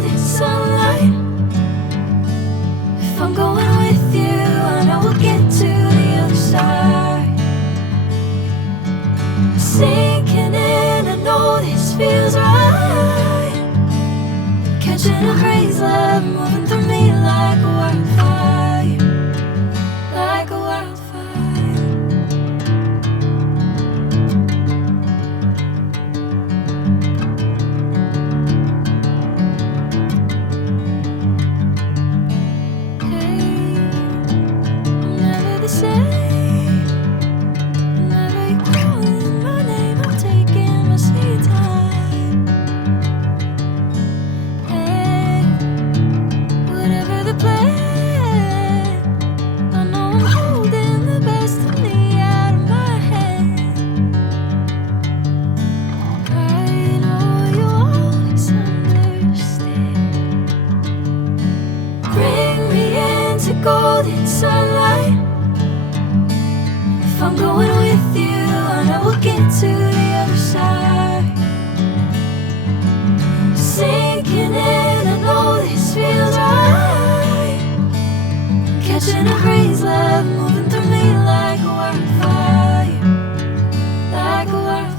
golden sunlight. If I'm going with you, I know we'll get to the other side. Sinking in, I know this feels right. Catching a crazy love, moving through me like a wildfire, like a wildfire. Golden sunlight. If I'm going with you, I know we'll get to the other side. Sinking in, I know this feels right. Catching a crazy love, moving through me like a wildfire, like a wildfire.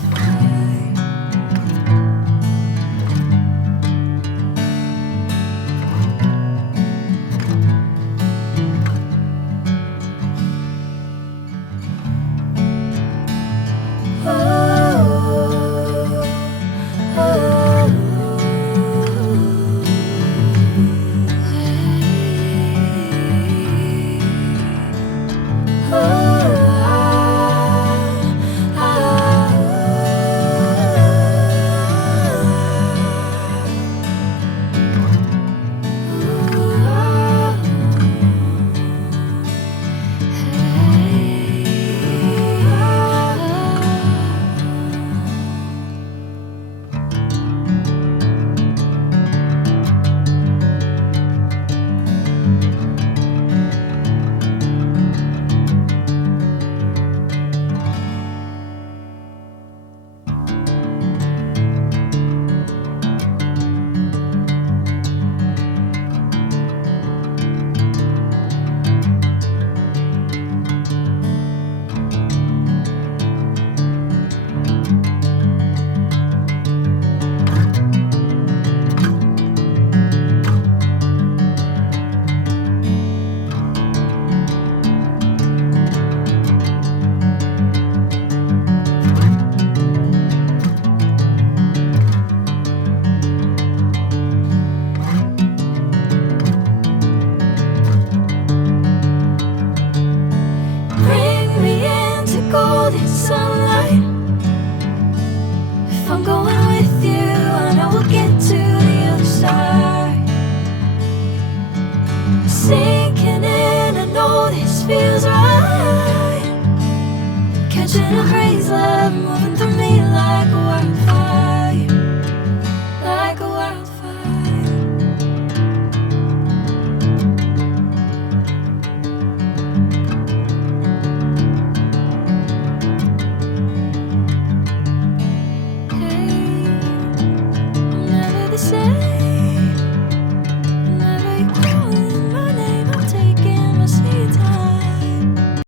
Golden sunlight. If I'm going with you, I know we'll get to the other side. Sinking in, I know this feels right. Catching a crazy love.